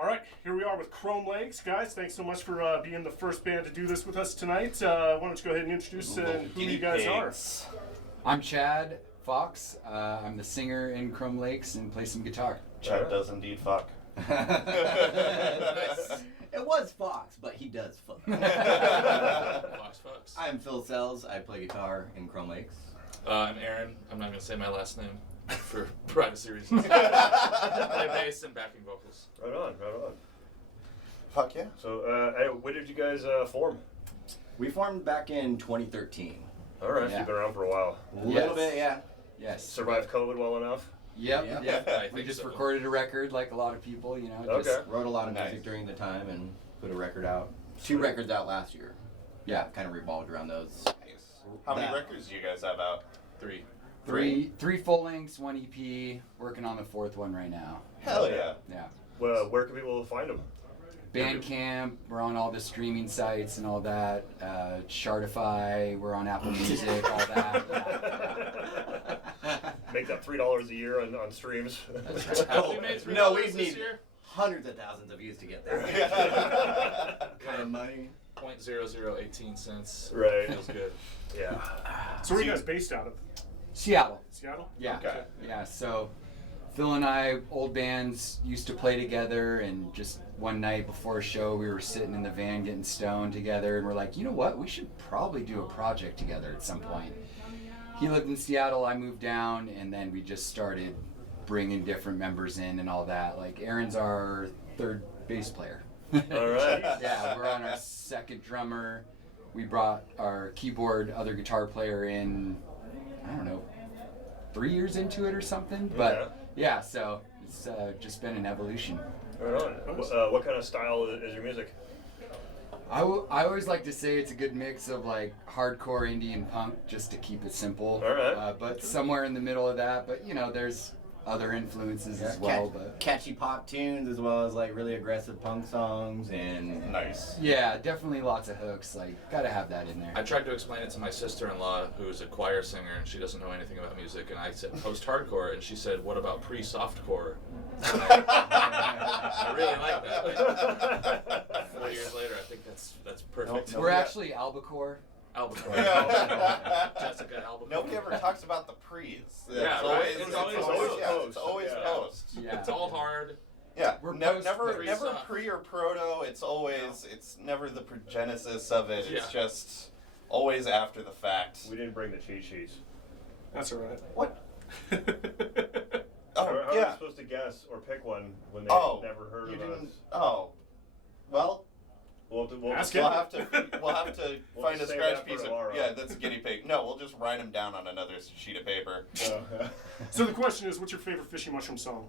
All right, here we are with Chrome Lakes. Guys, thanks so much for being the first band to do this with us tonight. Why don't you go ahead and introduce who you guys are. I'm Chad Fox. I'm the singer in Chrome Lakes and play some guitar. Chad does indeed fuck. It was Fox, but he does fuck. Fox. I'm Phil Sells. I play guitar in Chrome Lakes. I'm Aaron. I'm not going to say my last name for privacy reasons. I play bass and backing vocals. Right on. Fuck yeah. So, when did you guys form? We formed back in 2013. All right, Yeah. you've been around for a while. A little bit, yeah. Yes. Survived COVID well enough? Yep. Yeah. I We think just so. recorded a record like a lot of people, you know. Okay. Just, Wrote a lot of Nice. music during the time and put a record out. 2 records out last year. yeah. Kind of revolved around those. Nice. How many That- records do you guys have out? 3. Three full lengths, 1 EP. Working on the 4th one right now. Hell yeah. Yeah. Well, where can people find them? Bandcamp. We're on all the streaming sites and all that. Chartify. We're on Apple Music. All that. Make that $3 a year on streams. Have we made $3 No, we this need year? hundreds of thousands of views to get there. Kind of money. 0.0018 cents. Right. Feels good. Yeah. So where are you guys based out of? Seattle. Seattle? Yeah. Okay. Yeah. So Phil and I, old bands, used to play together, and just one night before a show, we were sitting in the van getting stoned together, and we're like, you know what? We should probably do a project together at some point. He lived in Seattle, I moved down, and then we just started bringing different members in and all that. Like Aaron's our 3rd bass player. All right. Yeah, we're on our 2nd drummer. We brought our keyboard, other guitar player in, I don't know, 3 years into it or something. But yeah, so it's just been an evolution. Right on. What kind of style is your music? I always like to say it's a good mix of like hardcore indie and punk, just to keep it simple. All right. But somewhere in the middle of that. But you know, there's other influences as well. But Catchy pop tunes as well as like really aggressive punk songs and Nice. yeah, definitely lots of hooks. Like, gotta have that in there. I tried to explain it to my sister-in-law, who's a choir singer, and she doesn't know anything about music. And I said post-hardcore, and she said, "What about pre-softcore?" I really like that. 4 years later, I think that's perfect. We're actually albacore. Albacore. Jessica Albacore. Nobody ever talks about the pre's. Yeah, It's right. always, It's it's always always, post. yeah, it's always Yeah. post. Yeah. It's all hard. Yeah, We're never, post- never pre or proto. It's always, it's never the progenesis of it. It's Yeah. just always after the fact. We didn't bring the cheat sheets. That's all right. What? How Oh are you yeah. supposed to guess or pick one when they've Oh, never heard you of didn't. us? Oh, well, We'll we'll him. have to We'll find a save scratch that for piece of tomorrow. yeah. That's a guinea pig. No, we'll just write them down on another sheet of paper. So the question is, what's your favorite Fishy Mushroom song?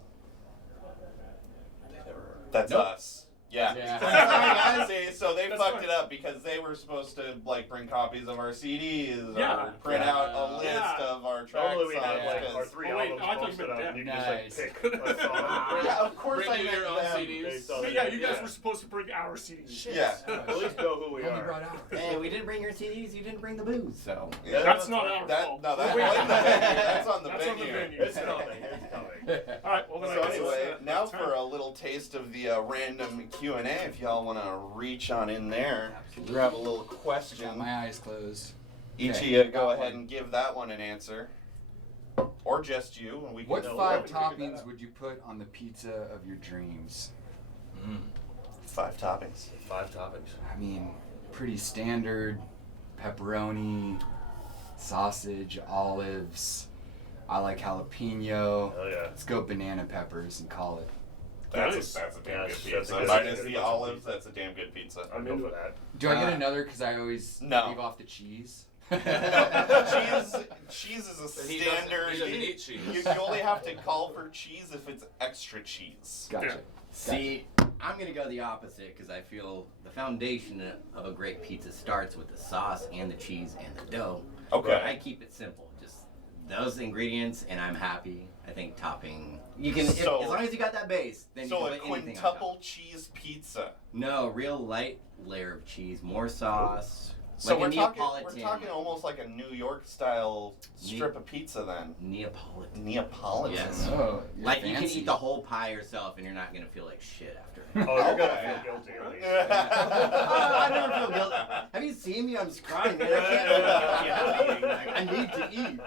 That's Nope. us. Yeah. Yeah. See, so they That's fucked fine. it up because they were supposed to like bring copies of our CDs Yeah. or print out a list Yeah. of our tracks. Normally we on have it, like 'cause- our 3 Oh, wait, albums I thought you Oh, meant posted up, that. and you Nice. can just like pick a song. Yeah, of course Bring I you meant your own them. CDs. But yeah, you guys Yeah. were supposed to bring our CDs. Yeah. At least know who we Only are. brought ours. hey, we didn't bring your CDs, you didn't bring the booze, so Yeah, That's not our that, fault. No, that's, Wait. that's on the That's venue. on the venue. It's coming. It's coming. All right. Well, then So I guess anyway, it's, now time. for a little taste of the random Q&A. If y'all want to reach on in there, grab a little Got question. my eyes closed. Each of Okay, you got go one. ahead and give that one an answer, or just you, and we can. What know 5 we can figure that toppings out. would you put on the pizza of your dreams? 5 toppings. 5 topics. I mean, pretty standard. Pepperoni, sausage, olives. I like jalapeno. Oh yeah. Let's go banana peppers and call it. Nice. That's a damn Yes, good that's a pizza. good- Minus that's a the good olives, pizza. that's a damn good pizza. I'm into that. Do I get another? Because I always No. leave off the cheese. Cheese is a But he standard. doesn't eat cheese. You only have to call for cheese if it's extra cheese. Gotcha. Yeah. See, I'm gonna go the opposite because I feel the foundation of a great pizza starts with the sauce and the cheese and the dough. Okay. I keep it simple, just those ingredients, and I'm happy. I think topping you can So- as long as you got that base, then So you a can put anything on quintuple top. cheese pizza. No, real light layer of cheese, more sauce. So Like a we're Neapolitan. talking almost like a New York style strip of pizza then. Neapolitan. Neapolitan. Yes. Oh, Like you can eat the whole pie yourself and you're not gonna feel like shit after. Oh, you're gonna Okay. feel guilty at least. I never feel guilty. Have you seen me? I'm just crying, man. I can't. Like, I need to eat.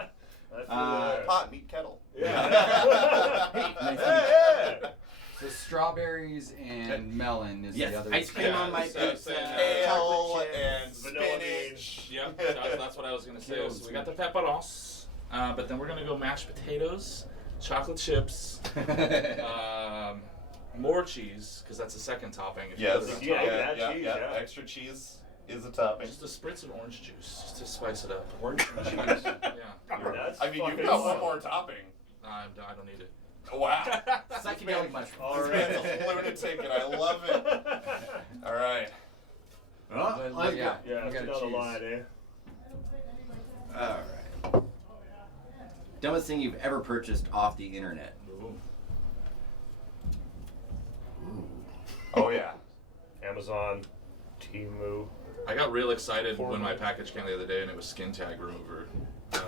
Pot, meat, kettle. Yeah. Hey, So strawberries and melon is Yes, the other. ice cream on my Yeah, pizza. Kale chocolate chips. and Vanilla spinach. Yep, that's what I was gonna say. So we got the pepperos, but then we're gonna go mashed potatoes, chocolate chips, more cheese because that's the second topping. If you Yes. put it on Yeah, top. cheese, yeah. Extra cheese is a topping. Just a spritz of orange juice just to spice it up. Orange and cheese. Yeah. That's I mean, you've fucking got one awesome. more topping. I don't need it. Wow. Psychedelic mushroom. All This right. man's a lunatic, and I love it. All right. But, let's yeah, Yeah, we got another cheese. line, eh? Alright. Dumbest thing you've ever purchased off the internet. Ooh. Oh yeah. Amazon, Temu. I got real excited when my package came the other day and it was skin tag remover.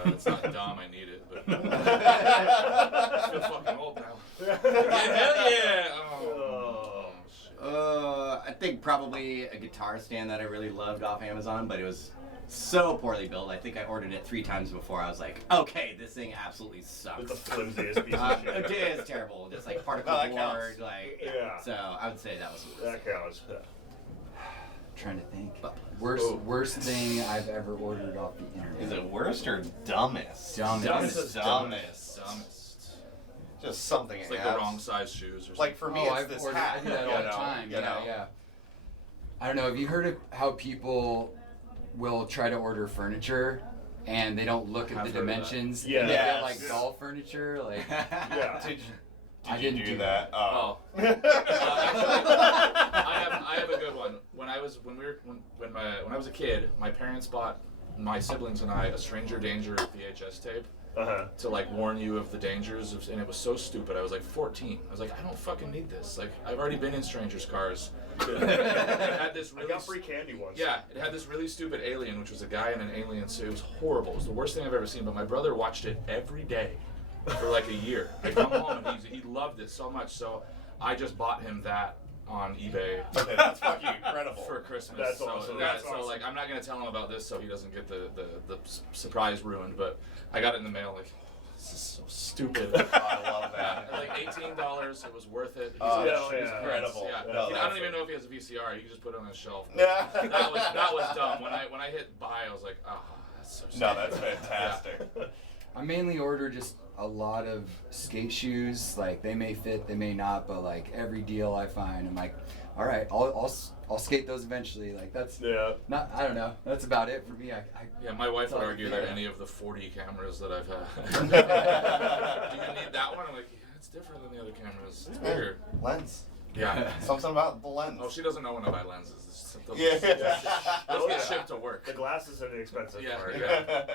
It's not dumb, I need it, but I feel fucking old now. Hell yeah! Oh, shit. I think probably a guitar stand that I really loved off Amazon, but it was so poorly built. I think I ordered it 3 times before. I was like, okay, this thing absolutely With sucks. the flimsiest piece of shit. It is terrible. Just like particle No, that board, counts. like Yeah. So I would say that was the worst. That counts. Trying to think. But- Worst thing I've ever ordered off the internet. Is it worst or dumbest? Dumbest. Dumbest. Dumbest. Just something. It's like abs- the wrong size shoes or something. Like for me, Oh, it's I've this ordered, hat. I do that you all the know, time. You know. Yeah. I don't know. Have you heard of how people will try to order furniture and they don't look at I've the heard of that. dimensions? Yeah. And they get Yes. like doll furniture. Like, Yeah. Did I you didn't do do that? Oh. Oh. I have a good one. When I was a kid, my parents bought my siblings and I a Stranger Danger VHS tape to like warn you of the dangers of, and it was so stupid. I was like 14. I was like, I don't fucking need this. Like I've already been in strangers' cars. It had this I really got free candy once. Yeah, it had this really stupid alien, which was a guy in an alien suit. It was horrible. It was the worst thing I've ever seen. But my brother watched it every day for like a year. I come home and he loved it so much. So I just bought him that on eBay Okay, that's fucking incredible. for Christmas. That's so, awesome. yeah, That's so awesome. like I'm not gonna tell him about this so he doesn't get the surprise ruined. But I got it in the mail. Like this is so stupid. I love that. Like $18. It was worth it. Oh, yeah, it's incredible. Yeah. No, I that's don't even know if he has a VCR. You can just put it on his shelf. Yeah. That was dumb. When I hit buy, I was like, ah, that's so stupid. No, that's fantastic. I mainly order just a lot of skate shoes. Like they may fit, they may not, but like every deal I find, I'm like, all right, I'll skate those eventually. Like that's Yeah. not. I don't know. That's about it for me. Yeah, my wife would Sorry, argue yeah. that any of the 40 cameras that I've had. Do you need that one? I'm like, yeah, it's different than the other cameras. It's bigger. Lens. Yeah. Something about the lens. Oh, she doesn't know when I buy lenses. Yeah. Those get shipped to work. The glasses are the expensive Yeah, part. yeah.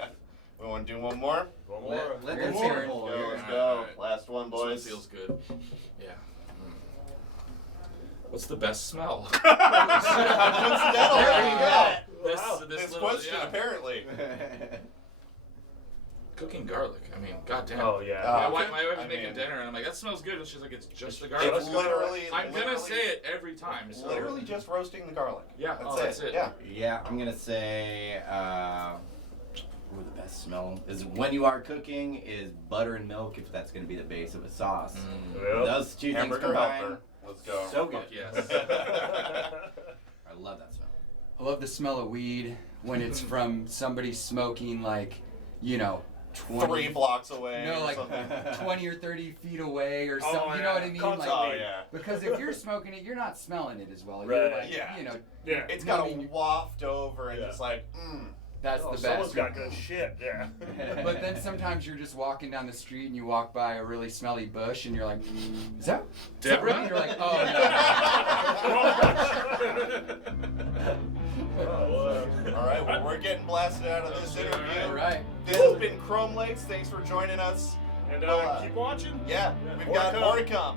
We want to do one more? One more. Let Let's them hear hear it. it. Let's Alright, go. alright. Last one, This one boys. feels good. Yeah. What's the best smell? Coincidental. There you go. This little, question, yeah. apparently. Cooking garlic. I mean, goddamn. Oh yeah. Oh. My wife I is making mean- dinner, and I'm like, that smells good. And she's like, it's just the garlic. It's literally. I'm gonna literally- say it every time. So. Literally just roasting the garlic. Yeah, That's it. Yeah. Yeah, I'm gonna say the best smell is when you are cooking is butter and milk if that's gonna be the base of a sauce. Yep. Those two things Hamburger combined, helper. Let's go. so good. Fuck yes. I love that smell. I love the smell of weed when it's from somebody smoking like, 20. 3 blocks away. No, or like something. 20 or 30 feet away or Oh, something. You know what I mean? Contact Like, Oh yeah. because if you're smoking it, you're not smelling it as well. You're Right. like, Yeah. Yeah. It's No, got I to mean- waft over and Yeah. just like, that's Oh, the someone's best. got good shit. Yeah. But then sometimes you're just walking down the street and you walk by a really smelly bush and you're like, is that Deborah? weed?" You're like, oh All right, well, we're getting blasted out of this no. interview. All right. This has been Chrome Lakes. Thanks for joining us. And Well, keep watching. Yeah, Yeah, we've more to got come. more to come.